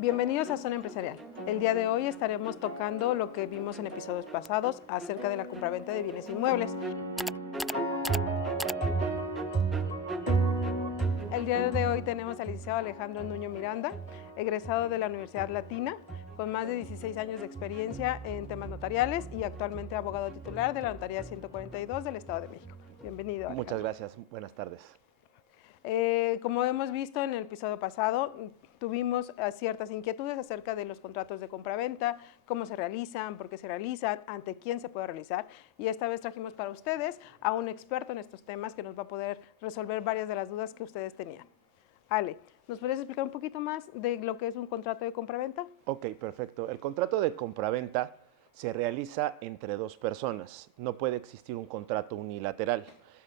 Bienvenidos a Zona Empresarial. El día de hoy estaremos tocando lo que vimos en episodios pasados acerca de la compraventa de bienes inmuebles. El día de hoy tenemos al licenciado Alejandro Nuño Miranda, egresado de la Universidad Latina, con más de 16 años de experiencia en temas notariales y actualmente abogado titular de la Notaría 142 del Estado de México. Bienvenido, Alejandro. Muchas gracias, buenas tardes. Como hemos visto en el episodio pasado, tuvimos ciertas inquietudes acerca de los contratos de compraventa, cómo se realizan, por qué se realizan, ante quién se puede realizar, y esta vez trajimos para ustedes a un experto en estos temas que nos va a poder resolver varias de las dudas que ustedes tenían. Ale, ¿nos podrías explicar un poquito más de lo que es un contrato de compraventa? Ok, perfecto. El contrato de compraventa se realiza entre dos personas. No puede existir un contrato unilateral.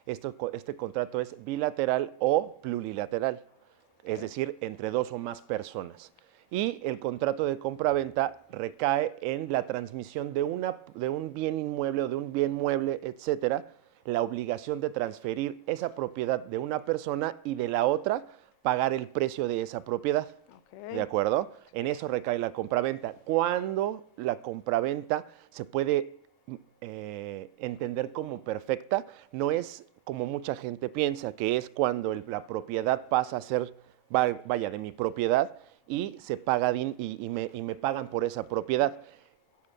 Este contrato es bilateral o plurilateral, es decir, entre dos o más personas. Y el contrato de compraventa recae en la transmisión de un bien inmueble o de un bien mueble, etcétera, la obligación de transferir esa propiedad de una persona y de la otra pagar el precio de esa propiedad. Okay. ¿De acuerdo? En eso recae la compraventa. Cuando la compraventa se puede entender como perfecta, no es como mucha gente piensa, que es cuando la propiedad pasa a ser, vaya, de mi propiedad y se paga y me pagan por esa propiedad.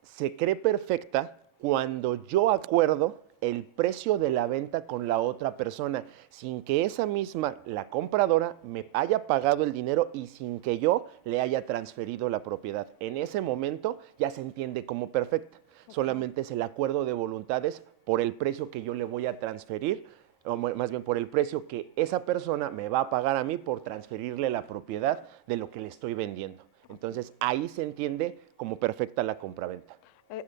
Se cree perfecta cuando yo acuerdo el precio de la venta con la otra persona, sin que esa misma, la compradora, me haya pagado el dinero y sin que yo le haya transferido la propiedad. En ese momento ya se entiende como perfecta. Solamente es el acuerdo de voluntades por el precio que yo le voy a transferir, o más bien por el precio que esa persona me va a pagar a mí por transferirle la propiedad de lo que le estoy vendiendo. Entonces ahí se entiende como perfecta la compraventa.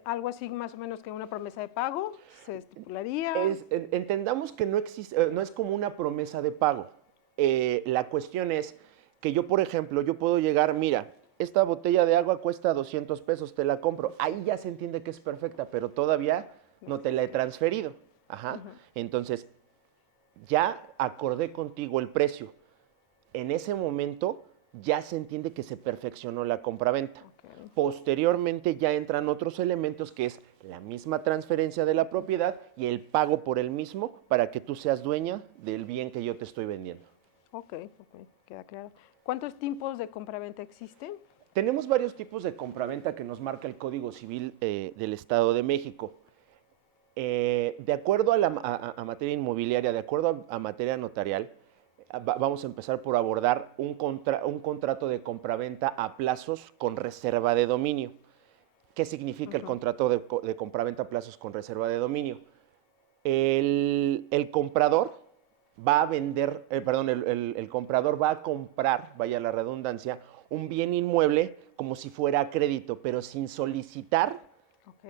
Algo así más o menos que una promesa de pago, ¿se estipularía? Entendamos que no existe, no es como una promesa de pago. La cuestión es que yo, por ejemplo, yo puedo llegar, mira, esta botella de agua cuesta 200 pesos, te la compro. Ahí ya se entiende que es perfecta, pero todavía no te la he transferido. Ajá. Entonces, ya acordé contigo el precio. En ese momento ya se entiende que se perfeccionó la compraventa. Okay. Posteriormente ya entran otros elementos que es la misma transferencia de la propiedad y el pago por el mismo para que tú seas dueña del bien que yo te estoy vendiendo. Ok, queda claro. ¿Cuántos tipos de compraventa existen? Tenemos varios tipos de compraventa que nos marca el Código Civil del Estado de México. De acuerdo a materia inmobiliaria, de acuerdo a materia notarial, vamos a empezar por abordar un contrato de compraventa a plazos con reserva de dominio. ¿Qué significa el contrato de compraventa a plazos con reserva de dominio? El comprador va a vender, el comprador va a comprar, vaya la redundancia, un bien inmueble como si fuera a crédito, pero sin solicitar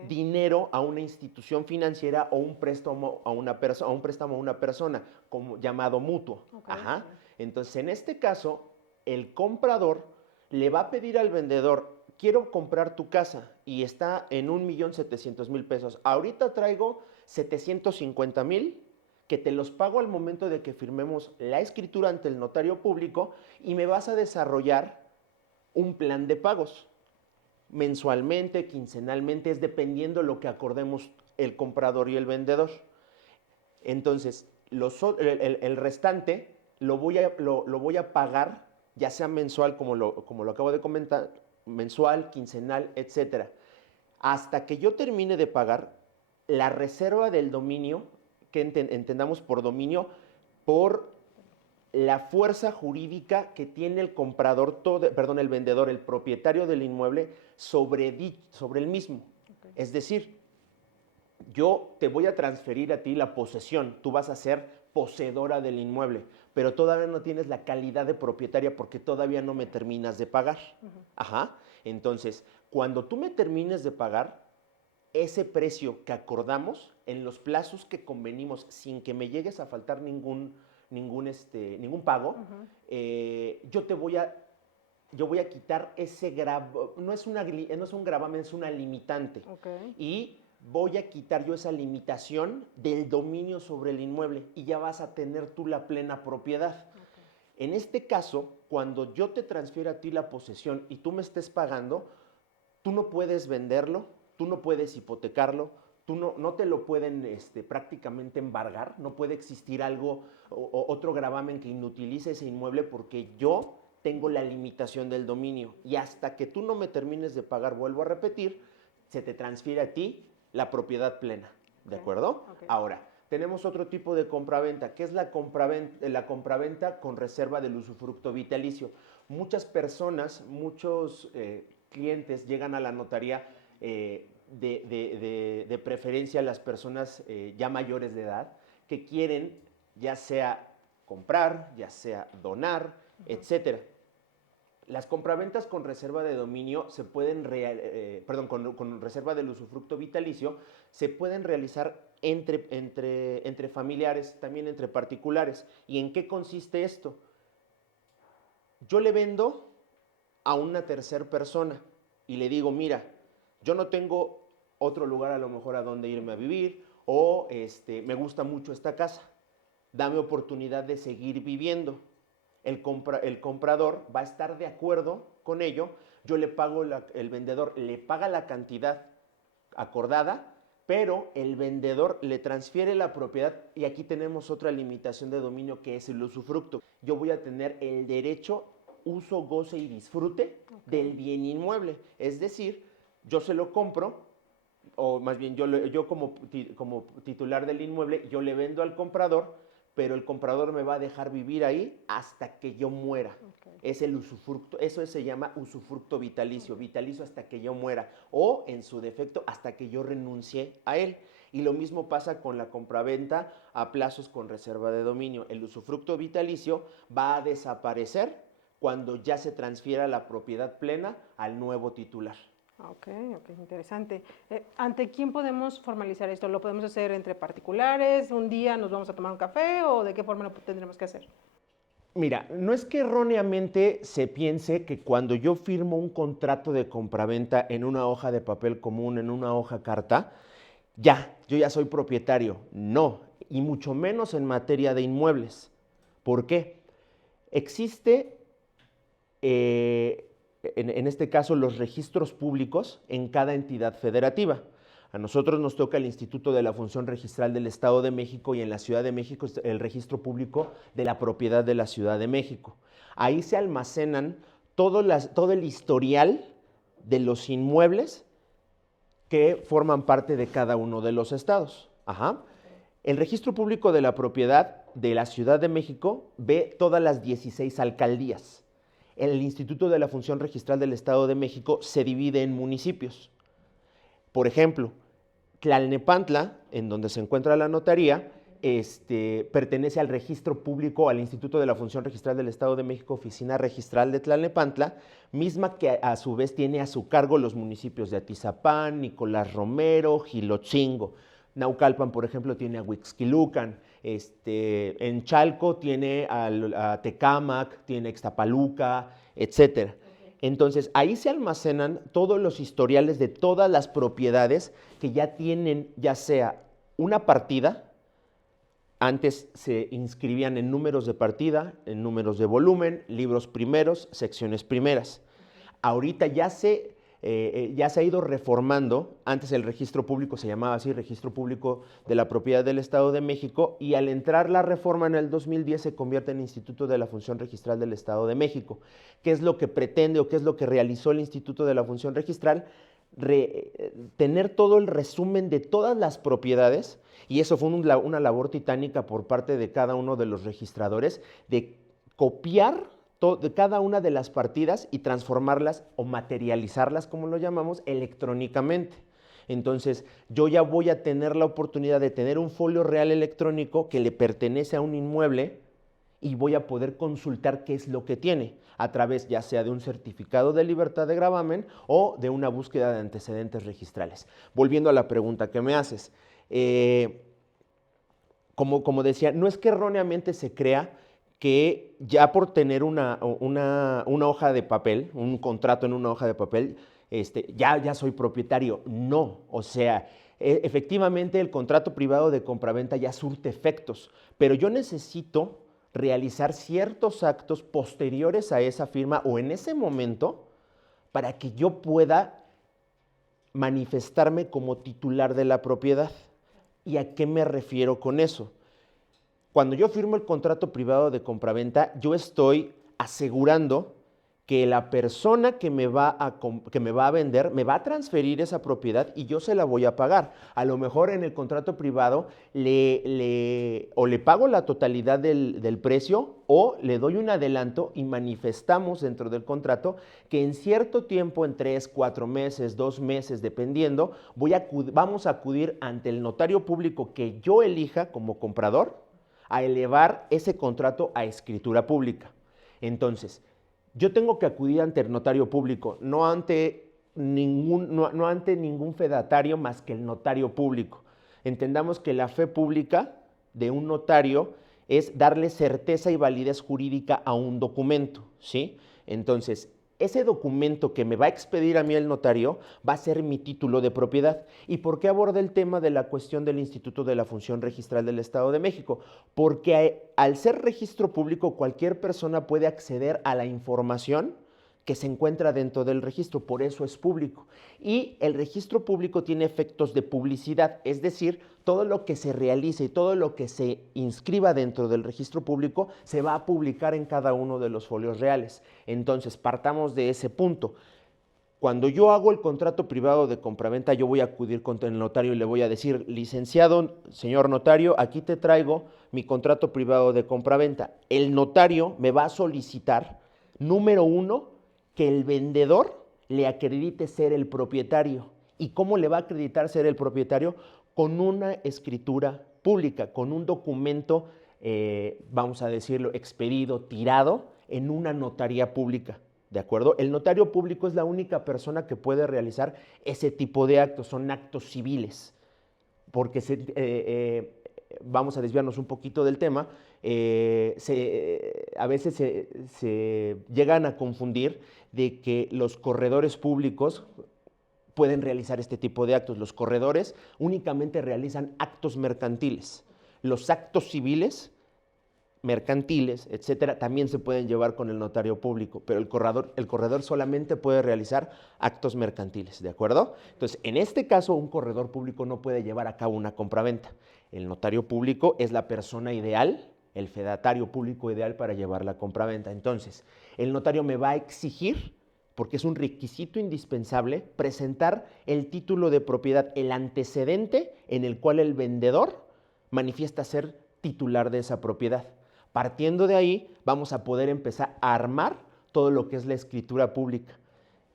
dinero a una institución financiera o un préstamo a una persona, como llamado mutuo. Ajá. Entonces, en este caso, el comprador le va a pedir al vendedor, quiero comprar tu casa y está en 1,700,000 pesos. Ahorita traigo 750,000 que te los pago al momento de que firmemos la escritura ante el notario público y me vas a desarrollar un plan de pagos. Mensualmente, quincenalmente, es dependiendo lo que acordemos el comprador y el vendedor. Entonces, el restante lo voy a pagar, ya sea mensual, como lo acabo de comentar, mensual, quincenal, etcétera. Hasta que yo termine de pagar la reserva del dominio, que entendamos por dominio, por la fuerza jurídica que tiene el comprador, el vendedor, el propietario del inmueble sobre el mismo. Okay. Es decir, yo te voy a transferir a ti la posesión, tú vas a ser poseedora del inmueble, pero todavía no tienes la calidad de propietaria porque todavía no me terminas de pagar. Ajá. Entonces, cuando tú me termines de pagar, ese precio que acordamos en los plazos que convenimos sin que me llegues a faltar ningún pago, yo voy a quitar ese no es un gravamen, es una limitante. Okay. Y voy a quitar yo esa limitación del dominio sobre el inmueble y ya vas a tener tú la plena propiedad. Okay. En este caso, cuando yo te transfiero a ti la posesión y tú me estés pagando, tú no puedes venderlo, tú no puedes hipotecarlo, no te lo pueden prácticamente embargar, no puede existir algo otro gravamen que inutilice ese inmueble porque yo tengo la limitación del dominio y hasta que tú no me termines de pagar, vuelvo a repetir, se te transfiere a ti la propiedad plena, ¿de acuerdo? Okay. Ahora, tenemos otro tipo de compraventa, que es la compraventa con reserva del usufructo vitalicio. Muchas personas, muchos clientes llegan a la notaría de preferencia las personas ya mayores de edad que quieren ya sea comprar, ya sea donar, etcétera. Las compraventas con reserva de dominio se pueden, con reserva del usufructo vitalicio, se pueden realizar entre familiares, también entre particulares. ¿Y en qué consiste esto? Yo le vendo a una tercera persona y le digo, mira, yo no tengo otro lugar a lo mejor a donde irme a vivir o me gusta mucho esta casa, dame oportunidad de seguir viviendo. El comprador va a estar de acuerdo con ello, yo le pago, el vendedor le paga la cantidad acordada, pero el vendedor le transfiere la propiedad y aquí tenemos otra limitación de dominio que es el usufructo. Yo voy a tener el derecho, uso, goce y disfrute del bien inmueble, es decir, yo se lo compro, o más bien yo como titular del inmueble, yo le vendo al comprador, pero el comprador me va a dejar vivir ahí hasta que yo muera. Okay. Es el usufructo, eso se llama usufructo vitalicio, vitalicio hasta que yo muera, o en su defecto hasta que yo renuncie a él. Y lo mismo pasa con la compraventa a plazos con reserva de dominio. El usufructo vitalicio va a desaparecer cuando ya se transfiera la propiedad plena al nuevo titular. Ok, interesante. ¿Ante quién podemos formalizar esto? ¿Lo podemos hacer entre particulares? ¿Un día nos vamos a tomar un café? ¿O de qué forma lo tendremos que hacer? Mira, no es que erróneamente se piense que cuando yo firmo un contrato de compraventa en una hoja de papel común, en una hoja carta, yo ya soy propietario. No, y mucho menos en materia de inmuebles. ¿Por qué? Existe en este caso, los registros públicos en cada entidad federativa. A nosotros nos toca el Instituto de la Función Registral del Estado de México y en la Ciudad de México el registro público de la propiedad de la Ciudad de México. Ahí se almacenan todo el historial de los inmuebles que forman parte de cada uno de los estados. Ajá. El registro público de la propiedad de la Ciudad de México ve todas las 16 alcaldías. El Instituto de la Función Registral del Estado de México se divide en municipios. Por ejemplo, Tlalnepantla, en donde se encuentra la notaría, pertenece al registro público, al Instituto de la Función Registral del Estado de México, Oficina Registral de Tlalnepantla, misma que a su vez tiene a su cargo los municipios de Atizapán, Nicolás Romero, Gilotzingo. Naucalpan, por ejemplo, tiene a Huixquilucan. En Chalco tiene a Tecámac, tiene Ixtapaluca, etc. Entonces, ahí se almacenan todos los historiales de todas las propiedades que ya tienen, ya sea una partida, antes se inscribían en números de partida, en números de volumen, libros primeros, secciones primeras. Ahorita ya se ha ido reformando. Antes el registro público se llamaba así, Registro Público de la Propiedad del Estado de México, y al entrar la reforma en el 2010 se convierte en Instituto de la Función Registral del Estado de México. ¿Qué es lo que pretende o qué es lo que realizó el Instituto de la Función Registral? Tener todo el resumen de todas las propiedades, y eso fue una labor titánica por parte de cada uno de los registradores, de copiar de cada una de las partidas y transformarlas o materializarlas, como lo llamamos, electrónicamente. Entonces, yo ya voy a tener la oportunidad de tener un folio real electrónico que le pertenece a un inmueble y voy a poder consultar qué es lo que tiene a través ya sea de un certificado de libertad de gravamen o de una búsqueda de antecedentes registrales. Volviendo a la pregunta que me haces, como decía, no es que erróneamente se crea que ya por tener una hoja de papel, un contrato en una hoja de papel, ya soy propietario. No, o sea, efectivamente el contrato privado de compraventa ya surte efectos, pero yo necesito realizar ciertos actos posteriores a esa firma o en ese momento para que yo pueda manifestarme como titular de la propiedad. ¿Y a qué me refiero con eso? Cuando yo firmo el contrato privado de compraventa, yo estoy asegurando que la persona que me va a vender me va a transferir esa propiedad y yo se la voy a pagar. A lo mejor en el contrato privado o le pago la totalidad del precio o le doy un adelanto y manifestamos dentro del contrato que en cierto tiempo, en 3, 4 meses, 2 meses, dependiendo, vamos a acudir ante el notario público que yo elija como comprador a elevar ese contrato a escritura pública. Entonces, yo tengo que acudir ante el notario público, no ante ningún fedatario más que el notario público. Entendamos que la fe pública de un notario es darle certeza y validez jurídica a un documento, ¿sí? Entonces, ese documento que me va a expedir a mí el notario va a ser mi título de propiedad. ¿Y por qué aborda el tema de la cuestión del Instituto de la Función Registral del Estado de México? Porque al ser registro público, cualquier persona puede acceder a la información que se encuentra dentro del registro, por eso es público. Y el registro público tiene efectos de publicidad, es decir, todo lo que se realice y todo lo que se inscriba dentro del registro público se va a publicar en cada uno de los folios reales. Entonces, partamos de ese punto. Cuando yo hago el contrato privado de compraventa, yo voy a acudir contra el notario y le voy a decir, licenciado, señor notario, aquí te traigo mi contrato privado de compraventa. El notario me va a solicitar, número 1, que el vendedor le acredite ser el propietario. ¿Y cómo le va a acreditar ser el propietario? Con una escritura pública, con un documento, vamos a decirlo, expedido, tirado en una notaría pública. ¿De acuerdo? El notario público es la única persona que puede realizar ese tipo de actos, son actos civiles, porque vamos a desviarnos un poquito del tema, a veces se llegan a confundir de que los corredores públicos pueden realizar este tipo de actos. Los corredores únicamente realizan actos mercantiles. Los actos civiles, mercantiles, etcétera, también se pueden llevar con el notario público, pero el corredor solamente puede realizar actos mercantiles, ¿de acuerdo? Entonces, en este caso, un corredor público no puede llevar a cabo una compraventa. El notario público es la persona ideal, el fedatario público ideal para llevar la compraventa. Entonces, el notario me va a exigir, porque es un requisito indispensable, presentar el título de propiedad, el antecedente en el cual el vendedor manifiesta ser titular de esa propiedad. Partiendo de ahí, vamos a poder empezar a armar todo lo que es la escritura pública,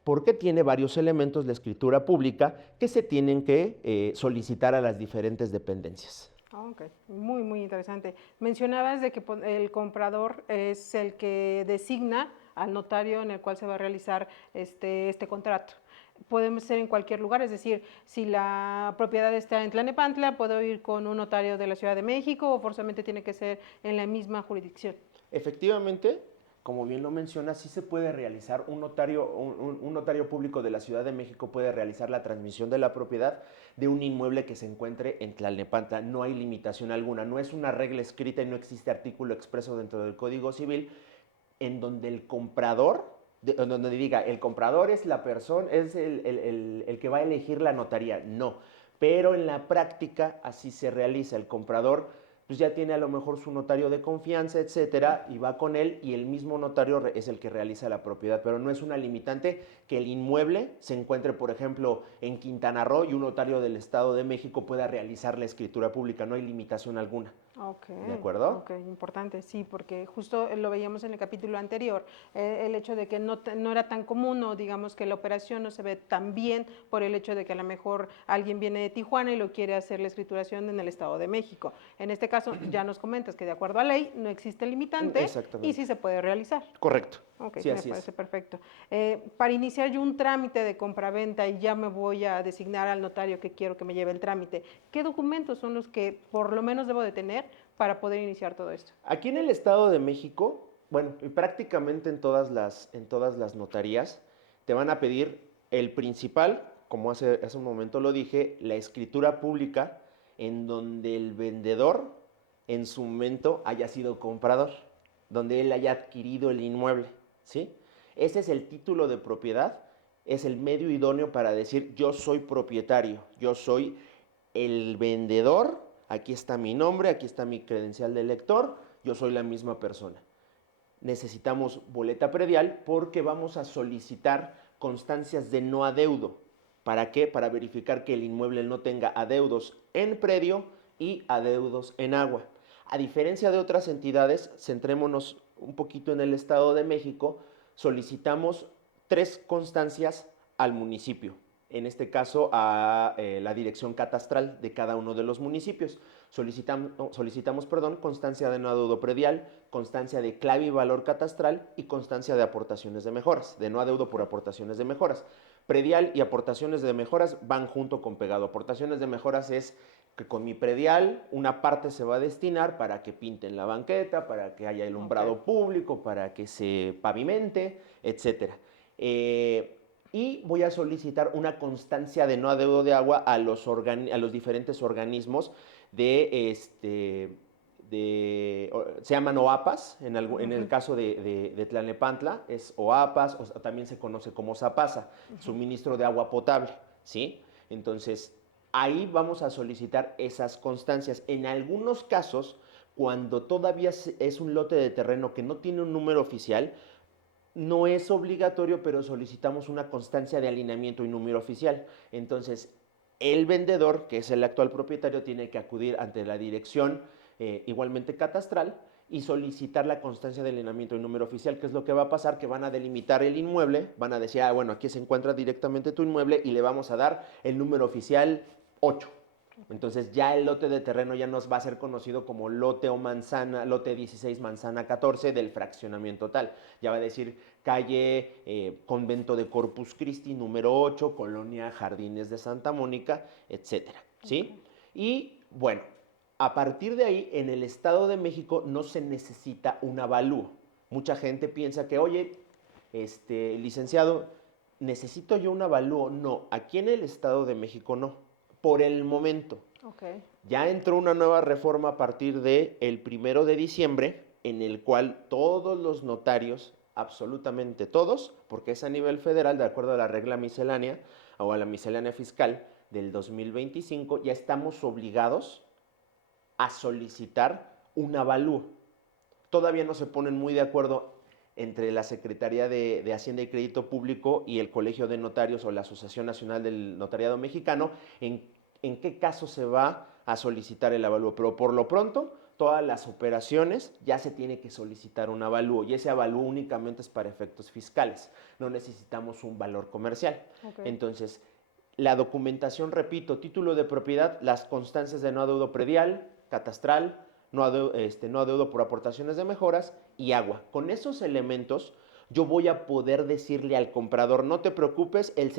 porque tiene varios elementos la escritura pública que se tienen que solicitar a las diferentes dependencias. Ok, muy, muy interesante. Mencionabas de que el comprador es el que designa al notario en el cual se va a realizar este contrato. Podemos ser en cualquier lugar, es decir, si la propiedad está en Tlalnepantla, puedo ir con un notario de la Ciudad de México o forzosamente tiene que ser en la misma jurisdicción. Efectivamente, como bien lo mencionas, sí se puede realizar, un notario público de la Ciudad de México puede realizar la transmisión de la propiedad de un inmueble que se encuentre en Tlalnepantla. No hay limitación alguna, no es una regla escrita y no existe artículo expreso dentro del Código Civil en donde el comprador, donde diga, el comprador es la persona, es el que va a elegir la notaría. No, pero en la práctica así se realiza. El comprador pues ya tiene a lo mejor su notario de confianza, etcétera, y va con él y el mismo notario es el que realiza la propiedad, pero no es una limitante que el inmueble se encuentre, por ejemplo, en Quintana Roo y un notario del Estado de México pueda realizar la escritura pública, no hay limitación alguna. Okay, ¿De acuerdo? ok, importante, sí, porque justo lo veíamos en el capítulo anterior, el hecho de que no era tan común o digamos que la operación no se ve tan bien por el hecho de que a lo mejor alguien viene de Tijuana y lo quiere hacer la escrituración en el Estado de México. En este caso ya nos comentas que de acuerdo a ley no existe limitante y sí se puede realizar. Correcto. Ok, sí, me parece perfecto. Para iniciar yo un trámite de compraventa y ya me voy a designar al notario que quiero que me lleve el trámite, ¿qué documentos son los que por lo menos debo de tener para poder iniciar todo esto? Aquí en el Estado de México, bueno, prácticamente en todas las notarías, te van a pedir el principal, como hace un momento lo dije, la escritura pública, en donde el vendedor en su momento haya sido comprador. donde él haya adquirido el inmueble, ¿sí? Ese es el título de propiedad, es el medio idóneo para decir yo soy propietario, yo soy el vendedor, aquí está mi nombre, aquí está mi credencial de lector, yo soy la misma persona. Necesitamos boleta predial porque vamos a solicitar constancias de no adeudo. ¿Para qué? Para verificar que el inmueble no tenga adeudos en predio y adeudos en agua. A diferencia de otras entidades, centrémonos un poquito en el Estado de México, solicitamos 3 constancias al municipio, en este caso a la dirección catastral de cada uno de los municipios. Solicitamos constancia de no adeudo predial, constancia de clave y valor catastral y constancia de aportaciones de mejoras, de no adeudo por aportaciones de mejoras. Predial y aportaciones de mejoras van junto con pegado. Aportaciones de mejoras es que con mi predial una parte se va a destinar para que pinten la banqueta, para que haya alumbrado público, para que se pavimente, etc. Y voy a solicitar una constancia de no adeudo de agua a los diferentes organismos se llaman OAPAS, en el caso de Tlalnepantla es OAPAS, o también se conoce como SAPASA, suministro de agua potable, ¿sí? Entonces, ahí vamos a solicitar esas constancias. En algunos casos, cuando todavía es un lote de terreno que no tiene un número oficial, no es obligatorio, pero solicitamos una constancia de alineamiento y número oficial. Entonces, el vendedor, que es el actual propietario, tiene que acudir ante la dirección igualmente catastral y solicitar la constancia de alineamiento y número oficial. ¿Qué es lo que va a pasar? Que van a delimitar el inmueble, van a decir, bueno, aquí se encuentra directamente tu inmueble y le vamos a dar el número oficial 8. Entonces ya el lote de terreno ya nos va a ser conocido como lote o manzana, lote 16 manzana 14 del fraccionamiento tal. Ya va a decir calle Convento de Corpus Christi número 8, Colonia Jardines de Santa Mónica, etcétera, ¿sí? Y bueno, a partir de ahí en el Estado de México no se necesita un avalúo. Mucha gente piensa que, oye, licenciado, ¿necesito yo un avalúo? No, aquí en el Estado de México no. Por el momento. Okay. Ya entró una nueva reforma a partir del 1 de diciembre, en el cual todos los notarios, absolutamente todos, porque es a nivel federal, de acuerdo a la regla miscelánea o a la miscelánea fiscal del 2025, ya estamos obligados a solicitar un avalúo. Todavía no se ponen muy de acuerdo entre la Secretaría de Hacienda y Crédito Público y el Colegio de Notarios o la Asociación Nacional del Notariado Mexicano en qué caso se va a solicitar el avalúo. Pero por lo pronto, todas las operaciones ya se tiene que solicitar un avalúo y ese avalúo únicamente es para efectos fiscales. No necesitamos un valor comercial. Okay. Entonces, la documentación, repito, título de propiedad, las constancias de no adeudo predial, catastral, no adeudo por aportaciones de mejoras y agua. Con esos elementos yo voy a poder decirle al comprador, no te preocupes, y el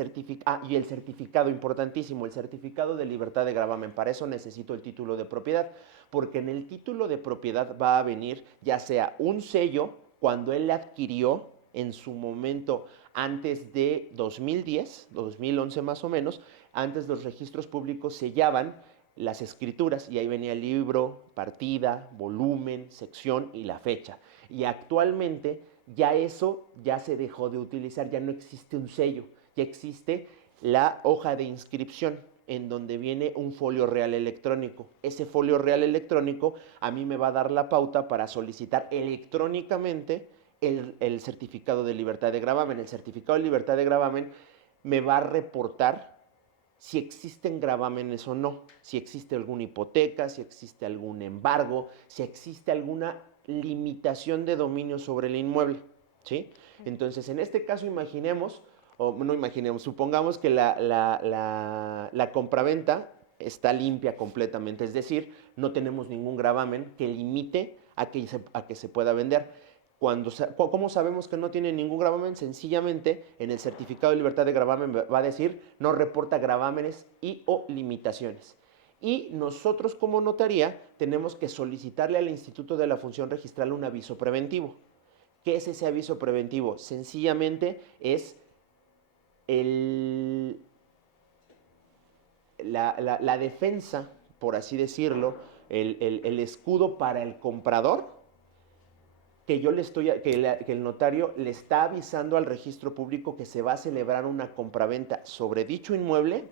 certificado, importantísimo, el certificado de libertad de gravamen. Para eso necesito el título de propiedad, porque en el título de propiedad va a venir ya sea un sello cuando él adquirió en su momento antes de 2010, 2011 más o menos, antes los registros públicos sellaban las escrituras y ahí venía el libro, partida, volumen, sección y la fecha. Y actualmente ya eso ya se dejó de utilizar, ya no existe un sello, ya existe la hoja de inscripción en donde viene un folio real electrónico. Ese folio real electrónico a mí me va a dar la pauta para solicitar electrónicamente el certificado de libertad de gravamen. El certificado de libertad de gravamen me va a reportar si existen gravámenes o no, si existe alguna hipoteca, si existe algún embargo, si existe alguna limitación de dominio sobre el inmueble, ¿sí? Entonces, en este caso imaginemos, o no imaginemos, supongamos que la compraventa está limpia completamente, es decir, no tenemos ningún gravamen que limite a que se pueda vender. ¿Cómo sabemos que no tiene ningún gravamen? Sencillamente, en el certificado de libertad de gravamen va a decir no reporta gravámenes y o limitaciones. Y nosotros como notaría tenemos que solicitarle al Instituto de la Función Registral un aviso preventivo. ¿Qué es ese aviso preventivo? Sencillamente es la defensa, por así decirlo, el escudo para el comprador, que que el notario le está avisando al registro público que se va a celebrar una compraventa sobre dicho inmueble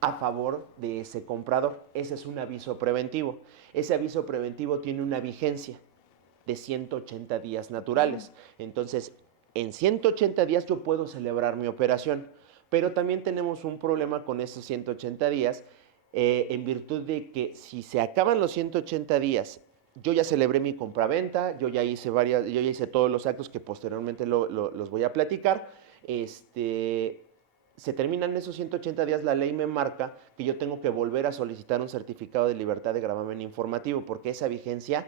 a favor de ese comprador. Ese es un aviso preventivo. Ese aviso preventivo tiene una vigencia de 180 días naturales. Entonces, en 180 días yo puedo celebrar mi operación, pero también tenemos un problema con esos 180 días en virtud de que si se acaban los 180 días, yo ya celebré mi compraventa, yo ya hice todos los actos que posteriormente los voy a platicar, se terminan esos 180 días, la ley me marca que yo tengo que volver a solicitar un certificado de libertad de gravamen informativo porque esa vigencia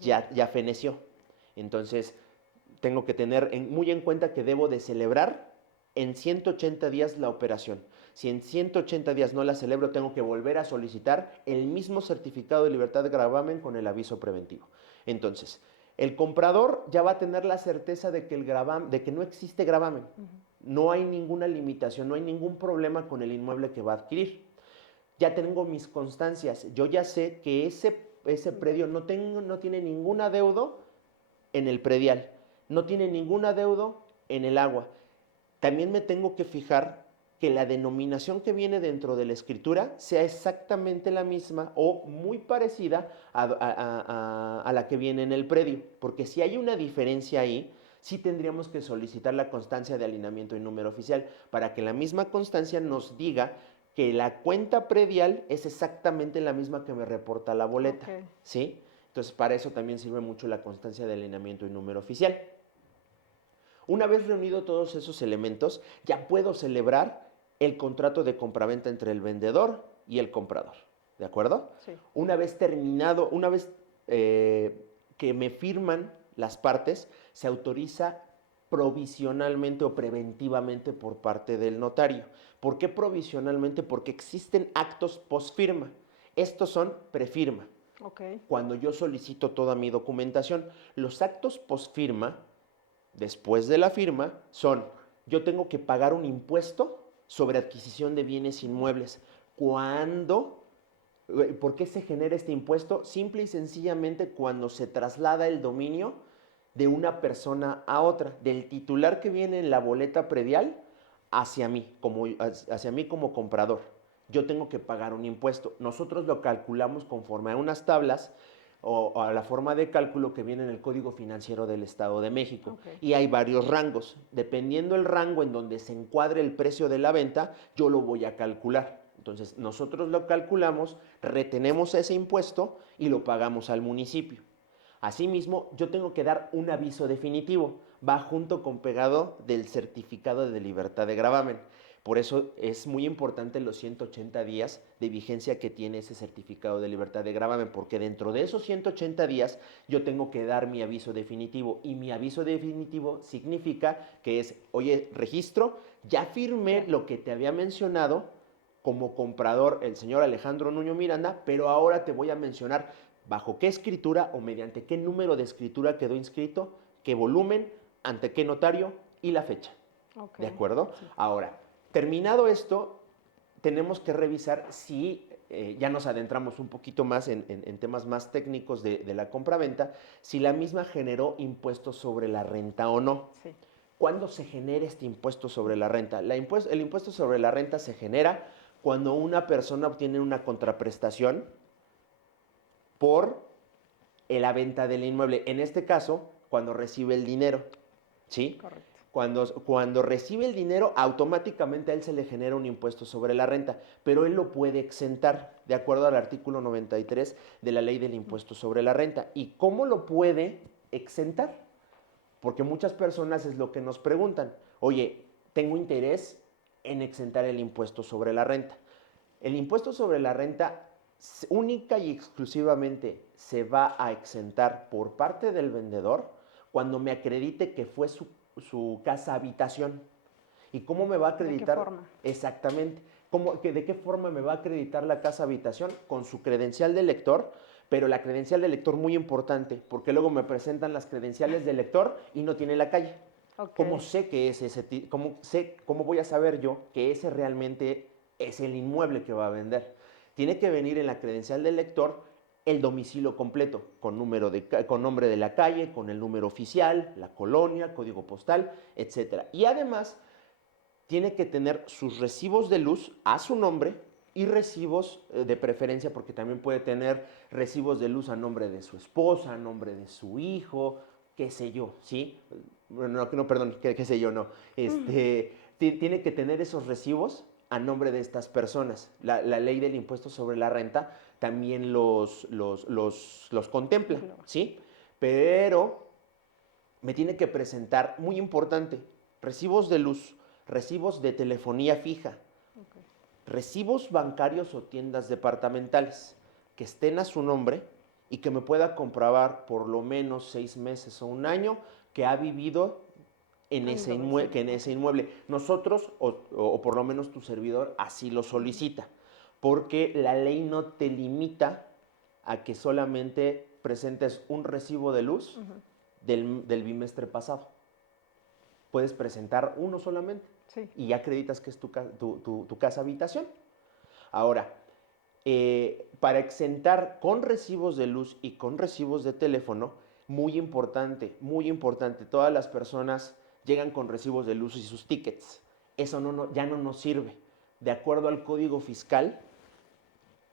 ya feneció. Entonces, tengo que tener muy en cuenta que debo de celebrar en 180 días la operación. Si en 180 días no la celebro, tengo que volver a solicitar el mismo certificado de libertad de gravamen con el aviso preventivo. Entonces, el comprador ya va a tener la certeza de que, de que no existe gravamen. No hay ninguna limitación, no hay ningún problema con el inmueble que va a adquirir. Ya tengo mis constancias, yo ya sé que ese predio no tiene ningún adeudo en el predial, no tiene ningún adeudo en el agua. También me tengo que fijar que la denominación que viene dentro de la escritura sea exactamente la misma o muy parecida a la que viene en el predio, porque si hay una diferencia ahí, sí tendríamos que solicitar la constancia de alineamiento y número oficial para que la misma constancia nos diga que la cuenta predial es exactamente la misma que me reporta la boleta, ¿sí? Entonces, para eso también sirve mucho la constancia de alineamiento y número oficial. Una vez reunido todos esos elementos, ya puedo celebrar el contrato de compraventa entre el vendedor y el comprador, ¿de acuerdo? Sí. Una vez terminado, que me firman las partes, se autoriza provisionalmente o preventivamente por parte del notario. ¿Por qué provisionalmente? Porque existen actos postfirma. Estos son prefirma. Cuando yo solicito toda mi documentación, los actos postfirma, después de la firma, son: yo tengo que pagar un impuesto sobre adquisición de bienes inmuebles. ¿Por qué se genera este impuesto? Simple y sencillamente cuando se traslada el dominio de una persona a otra, del titular que viene en la boleta predial hacia mí como comprador. Yo tengo que pagar un impuesto. Nosotros lo calculamos conforme a unas tablas o a la forma de cálculo que viene en el Código Financiero del Estado de México. Y hay varios rangos. Dependiendo el rango en donde se encuadre el precio de la venta, yo lo voy a calcular. Entonces, nosotros lo calculamos, retenemos ese impuesto y lo pagamos al municipio. Asimismo, yo tengo que dar un aviso definitivo. Va junto con pegado del certificado de libertad de gravamen. Por eso es muy importante los 180 días de vigencia que tiene ese certificado de libertad de gravamen, porque dentro de esos 180 días yo tengo que dar mi aviso definitivo, y mi aviso definitivo significa que es: oye, registro, ya firmé lo que te había mencionado como comprador el señor Alejandro Nuño Miranda, pero ahora te voy a mencionar bajo qué escritura o mediante qué número de escritura quedó inscrito, qué volumen, ante qué notario y la fecha. ¿De acuerdo? Sí. Ahora, terminado esto, tenemos que revisar si, ya nos adentramos un poquito más en temas más técnicos de la compraventa, si la misma generó impuestos sobre la renta o no. Sí. ¿Cuándo se genera este impuesto sobre la renta? El impuesto sobre la renta se genera cuando una persona obtiene una contraprestación por la venta del inmueble. En este caso, cuando recibe el dinero, ¿sí? Correcto. Cuando recibe el dinero, automáticamente a él se le genera un impuesto sobre la renta, pero él lo puede exentar, de acuerdo al artículo 93 de la Ley del Impuesto sobre la Renta. ¿Y cómo lo puede exentar? Porque muchas personas es lo que nos preguntan: oye, tengo interés en exentar el impuesto sobre la renta. El impuesto sobre la renta única y exclusivamente se va a exentar por parte del vendedor cuando me acredite que fue su casa habitación. ¿Y cómo me va a acreditar? ¿De qué forma? Exactamente. ¿De qué forma me va a acreditar la casa habitación? Con su credencial de lector, pero la credencial de lector muy importante, porque luego me presentan las credenciales de lector y no tiene la calle. ¿Cómo sé que es cómo voy a saber yo que ese realmente es el inmueble que va a vender? Tiene que venir en la credencial del lector el domicilio completo, con nombre de la calle, con el número oficial, la colonia, código postal, etc. Y además tiene que tener sus recibos de luz a su nombre y recibos de preferencia, porque también puede tener recibos de luz a nombre de su esposa, a nombre de su hijo, qué sé yo, ¿sí? No, perdón, qué sé yo, no. Tiene que tener esos recibos a nombre de estas personas. La ley del impuesto sobre la renta también los contempla, ¿sí? Pero me tiene que presentar, muy importante, recibos de luz, recibos de telefonía fija, recibos bancarios o tiendas departamentales que estén a su nombre y que me pueda comprobar por lo menos 6 meses o un año que ha vivido en ese inmueble. Nosotros, o por lo menos tu servidor, así lo solicita, porque la ley no te limita a que solamente presentes un recibo de luz del bimestre pasado. Puedes presentar uno solamente y ya acreditas que es tu casa habitación. Ahora, para exentar con recibos de luz y con recibos de teléfono, muy importante, todas las personas llegan con recibos de luz y sus tickets. Eso ya no nos sirve. De acuerdo al Código Fiscal,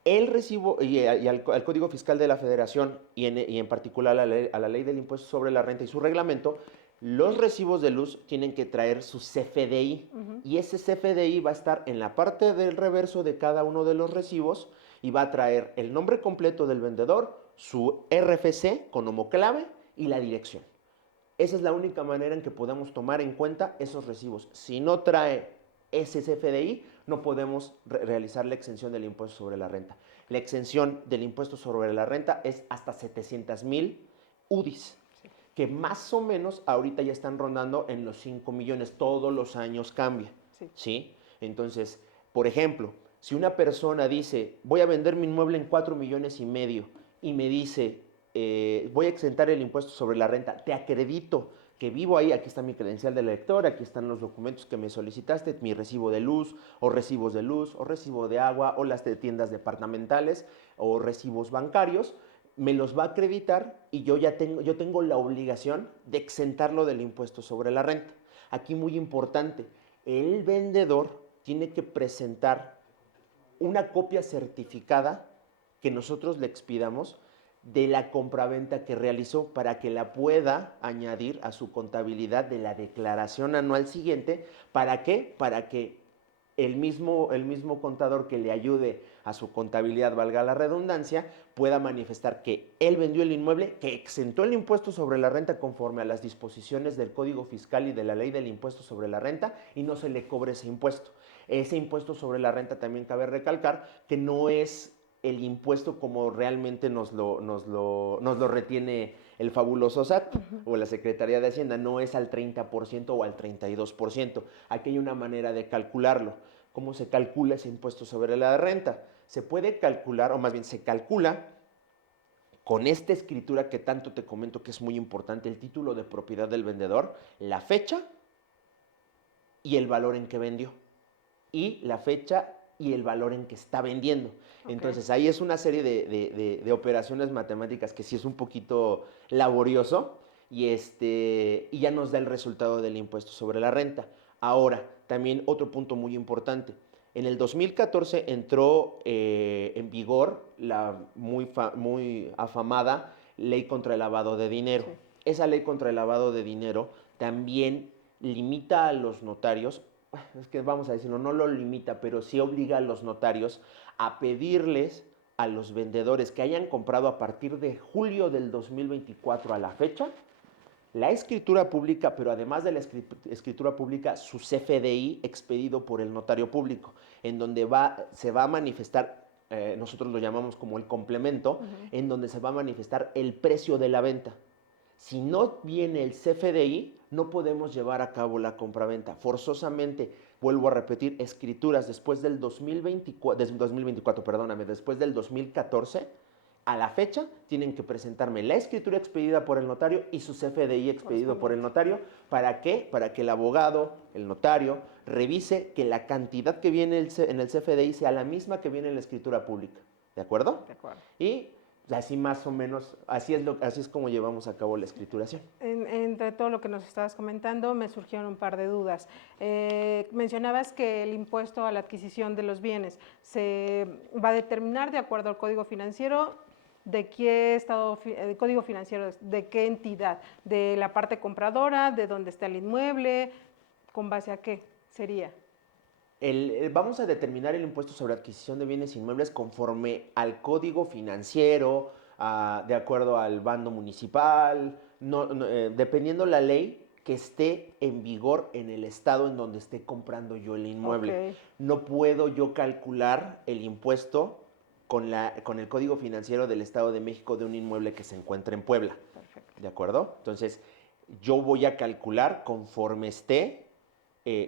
el recibo y al Código Fiscal de la Federación y en particular a la Ley del Impuesto sobre la Renta y su reglamento, los recibos de luz tienen que traer su CFDI y ese CFDI va a estar en la parte del reverso de cada uno de los recibos y va a traer el nombre completo del vendedor, su RFC con homoclave y la dirección. Esa es la única manera en que podemos tomar en cuenta esos recibos. Si no trae ese CFDI, no podemos realizar la exención del impuesto sobre la renta. La exención del impuesto sobre la renta es hasta 700,000 UDIs, que más o menos ahorita ya están rondando en los 5 millones. Todos los años cambia, ¿sí? Entonces, por ejemplo, si una persona dice, voy a vender mi inmueble en 4,5 millones y me dice, voy a exentar el impuesto sobre la renta, te acredito que vivo ahí, aquí está mi credencial de lector, aquí están los documentos que me solicitaste, mi recibo de luz, o recibos de luz, o recibo de agua, o las de tiendas departamentales, o recibos bancarios, me los va a acreditar y yo tengo la obligación de exentarlo del impuesto sobre la renta. Aquí muy importante, el vendedor tiene que presentar una copia certificada que nosotros le expidamos de la compraventa que realizó para que la pueda añadir a su contabilidad de la declaración anual siguiente. ¿Para qué? Para que el mismo contador que le ayude a su contabilidad, valga la redundancia, pueda manifestar que él vendió el inmueble, que exentó el impuesto sobre la renta conforme a las disposiciones del Código Fiscal y de la Ley del Impuesto sobre la Renta y no se le cobre ese impuesto. Ese impuesto sobre la renta también cabe recalcar que no es el impuesto como realmente nos lo retiene el fabuloso SAT o la Secretaría de Hacienda, no es al 30% o al 32%. Aquí hay una manera de calcularlo. ¿Cómo se calcula ese impuesto sobre la renta? Se puede calcular, o más bien se calcula con esta escritura que tanto te comento que es muy importante, el título de propiedad del vendedor, la fecha y el valor en que vendió, y la fecha y el valor en que está vendiendo. Entonces ahí es una serie de operaciones matemáticas que sí es un poquito laborioso y ya nos da el resultado del impuesto sobre la renta. Ahora, también otro punto muy importante. En el 2014 entró en vigor la muy afamada ley contra el lavado de dinero. Sí. Esa ley contra el lavado de dinero también limita a los notarios, es que vamos a decirlo, no lo limita, pero sí obliga a los notarios a pedirles a los vendedores que hayan comprado a partir de julio del 2024 a la fecha, la escritura pública, pero además de la escritura pública, su CFDI expedido por el notario público, en donde se va a manifestar, nosotros lo llamamos como el complemento, en donde se va a manifestar el precio de la venta. Si no viene el CFDI, no podemos llevar a cabo la compraventa. Forzosamente, vuelvo a repetir, escrituras después del 2014, a la fecha, tienen que presentarme la escritura expedida por el notario y su CFDI expedido por el notario. ¿Para qué? Para que el abogado, el notario, revise que la cantidad que viene en el CFDI sea la misma que viene en la escritura pública. ¿De acuerdo? De acuerdo. Y Así más o menos, así es como llevamos a cabo la escrituración. Entre todo lo que nos estabas comentando, me surgieron un par de dudas. Mencionabas que el impuesto a la adquisición de los bienes se va a determinar de acuerdo al Código Financiero. ¿De qué estado, el Código Financiero, de qué entidad? ¿De la parte compradora? ¿De dónde está el inmueble? ¿Con base a qué sería? Vamos a determinar el impuesto sobre adquisición de bienes inmuebles conforme al código financiero, de acuerdo al bando municipal, dependiendo la ley que esté en vigor en el estado en donde esté comprando yo el inmueble. Okay. No puedo yo calcular el impuesto con el código financiero del Estado de México de un inmueble que se encuentra en Puebla. Perfecto. ¿De acuerdo? Entonces, yo voy a calcular conforme esté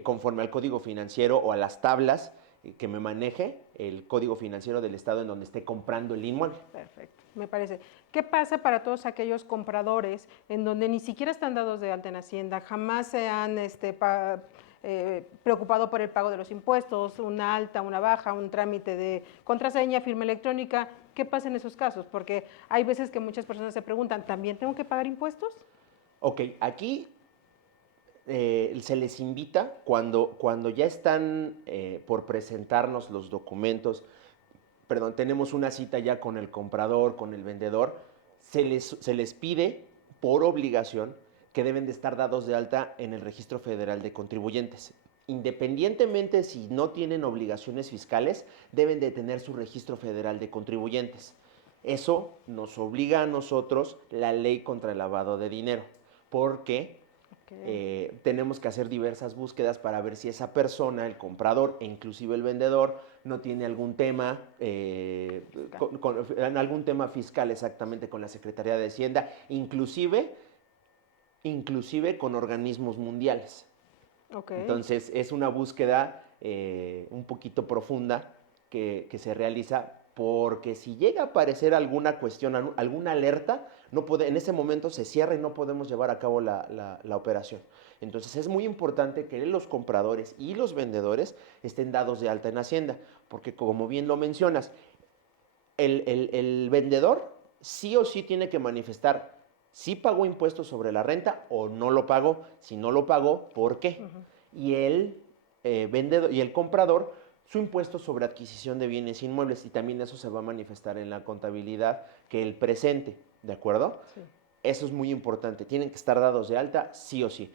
conforme al código financiero o a las tablas que me maneje el código financiero del estado en donde esté comprando el inmueble. Perfecto, me parece. ¿Qué pasa para todos aquellos compradores en donde ni siquiera están dados de alta en Hacienda, jamás se han preocupado por el pago de los impuestos, una alta, una baja, un trámite de contraseña, firma electrónica? ¿Qué pasa en esos casos? Porque hay veces que muchas personas se preguntan, ¿también tengo que pagar impuestos? Ok, aquí se les invita cuando ya están por presentarnos los documentos, perdón, tenemos una cita ya con el comprador, con el vendedor, se les pide por obligación que deben de estar dados de alta en el Registro Federal de Contribuyentes. Independientemente si no tienen obligaciones fiscales, deben de tener su Registro Federal de Contribuyentes. Eso nos obliga a nosotros la ley contra el lavado de dinero, porque tenemos que hacer diversas búsquedas para ver si esa persona, el comprador e inclusive el vendedor, no tiene algún tema, algún tema fiscal exactamente con la Secretaría de Hacienda, inclusive con organismos mundiales. Okay. Entonces es una búsqueda un poquito profunda que se realiza, porque si llega a aparecer alguna cuestión, alguna alerta, en ese momento se cierra y no podemos llevar a cabo la operación. Entonces es muy importante que los compradores y los vendedores estén dados de alta en Hacienda, porque como bien lo mencionas, el vendedor sí o sí tiene que manifestar si pagó impuestos sobre la renta o no lo pagó. Si no lo pagó, ¿por qué? Y el vendedor y el comprador, su impuesto sobre adquisición de bienes inmuebles, y también eso se va a manifestar en la contabilidad que él presente, ¿de acuerdo? Sí. Eso es muy importante, tienen que estar dados de alta sí o sí.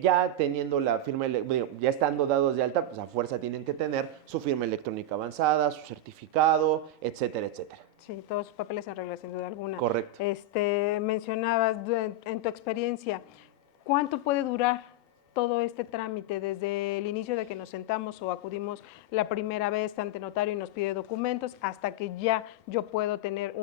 Ya teniendo la firma, ya estando dados de alta, pues a fuerza tienen que tener su firma electrónica avanzada, su certificado, etcétera, etcétera. Sí, todos sus papeles en regla, sin duda alguna. Correcto. Mencionabas en tu experiencia, ¿cuánto puede durar todo este trámite desde el inicio de que nos sentamos o acudimos la primera vez ante notario y nos pide documentos hasta que ya yo puedo tener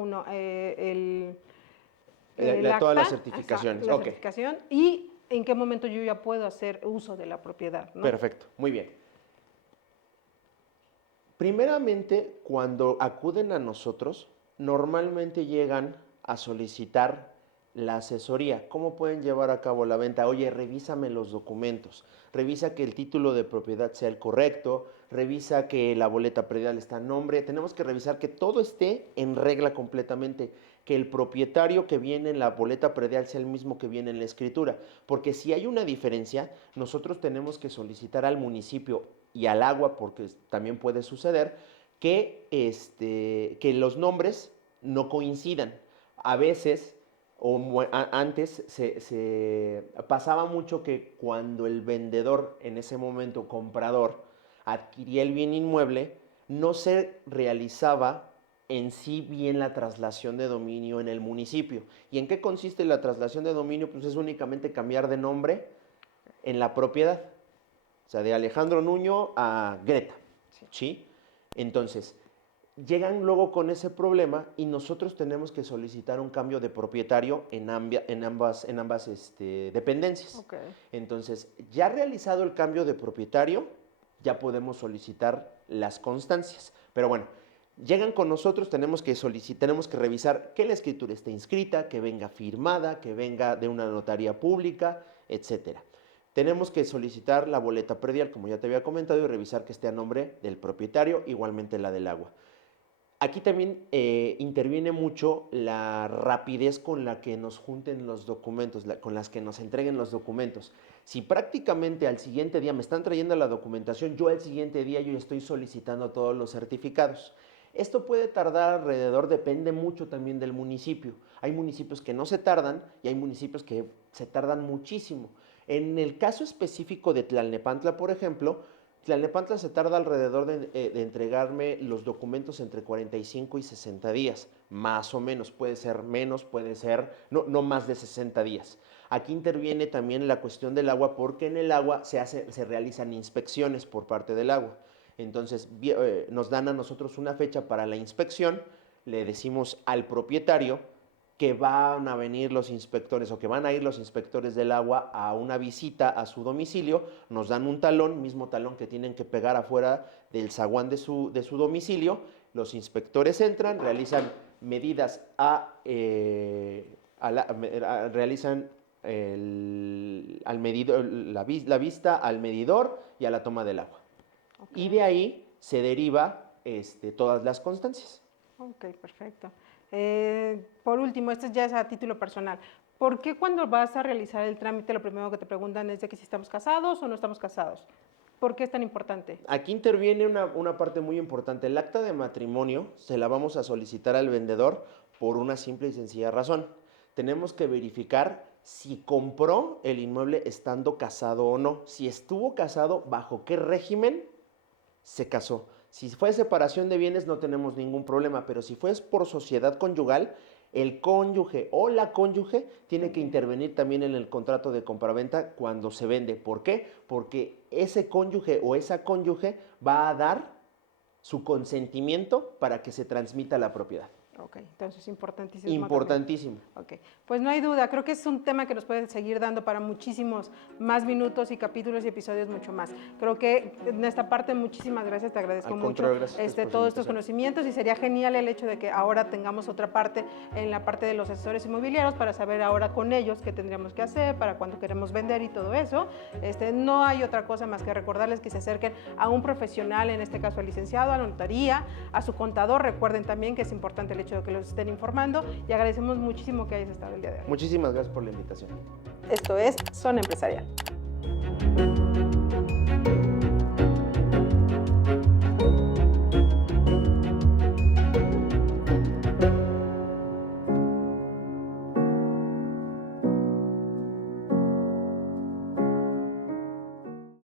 todas las certificaciones? La certificación, y en qué momento yo ya puedo hacer uso de la propiedad, ¿no? Perfecto, muy bien. Primeramente, cuando acuden a nosotros, normalmente llegan a solicitar la asesoría. ¿Cómo pueden llevar a cabo la venta? Oye, revísame los documentos, revisa que el título de propiedad sea el correcto, revisa que la boleta predial está en nombre. Tenemos que revisar que todo esté en regla completamente, que el propietario que viene en la boleta predial sea el mismo que viene en la escritura, porque si hay una diferencia, nosotros tenemos que solicitar al municipio y al agua, porque también puede suceder, que los nombres no coincidan. A veces, antes, se pasaba mucho que cuando el vendedor, en ese momento comprador, adquiría el bien inmueble, no se realizaba en sí bien la traslación de dominio en el municipio. ¿Y en qué consiste la traslación de dominio? Pues es únicamente cambiar de nombre en la propiedad. O sea, de Alejandro Nuño a Greta, ¿sí? Entonces, llegan luego con ese problema y nosotros tenemos que solicitar un cambio de propietario en ambas dependencias. Okay. Entonces, ya realizado el cambio de propietario, ya podemos solicitar las constancias. Pero bueno, llegan con nosotros, tenemos que revisar que la escritura esté inscrita, que venga firmada, que venga de una notaría pública, etcétera. Tenemos que solicitar la boleta predial, como ya te había comentado, y revisar que esté a nombre del propietario, igualmente la del agua. Aquí también interviene mucho la rapidez con la que nos junten los documentos, con las que nos entreguen los documentos. Si prácticamente al siguiente día me están trayendo la documentación, yo al siguiente día yo estoy solicitando todos los certificados. Esto puede tardar alrededor, depende mucho también del municipio. Hay municipios que no se tardan y hay municipios que se tardan muchísimo. En el caso específico de Tlalnepantla, por ejemplo, Tlalnepantla se tarda alrededor de entregarme los documentos entre 45 y 60 días, más o menos, puede ser menos, puede ser no más de 60 días. Aquí interviene también la cuestión del agua porque en el agua se realizan inspecciones por parte del agua. Entonces nos dan a nosotros una fecha para la inspección, le decimos al propietario que van a venir los inspectores o que van a ir los inspectores del agua a una visita a su domicilio, nos dan un talón, mismo talón que tienen que pegar afuera del zaguán de su domicilio, los inspectores entran, realizan medidas realizan la vista al medidor y a la toma del agua. Okay. Y de ahí se deriva todas las constancias. Ok, perfecto. Por último, esto ya es a título personal. ¿Por qué cuando vas a realizar el trámite lo primero que te preguntan es de que si estamos casados o no estamos casados? ¿Por qué es tan importante? Aquí interviene una parte muy importante. El acta de matrimonio se la vamos a solicitar al vendedor por una simple y sencilla razón. Tenemos que verificar si compró el inmueble estando casado o no. Si estuvo casado, ¿bajo qué régimen se casó? Si fue separación de bienes no tenemos ningún problema, pero si fue por sociedad conyugal, el cónyuge o la cónyuge tiene que intervenir también en el contrato de compraventa cuando se vende. ¿Por qué? Porque ese cónyuge o esa cónyuge va a dar su consentimiento para que se transmita la propiedad. Ok, entonces importantísimo. Importantísimo. Ok, pues no hay duda, creo que es un tema que nos puede seguir dando para muchísimos más minutos y capítulos y episodios mucho más. Creo que en esta parte muchísimas gracias, te agradezco mucho todos estos conocimientos y sería genial el hecho de que ahora tengamos otra parte en la parte de los asesores inmobiliarios para saber ahora con ellos qué tendríamos que hacer, para cuando queremos vender y todo eso. No hay otra cosa más que recordarles que se acerquen a un profesional, en este caso al licenciado, a la notaría, a su contador. Recuerden también que es importante el hecho de que los estén informando y agradecemos muchísimo que hayas estado el día de hoy. Muchísimas gracias por la invitación. Esto es Zona Empresarial.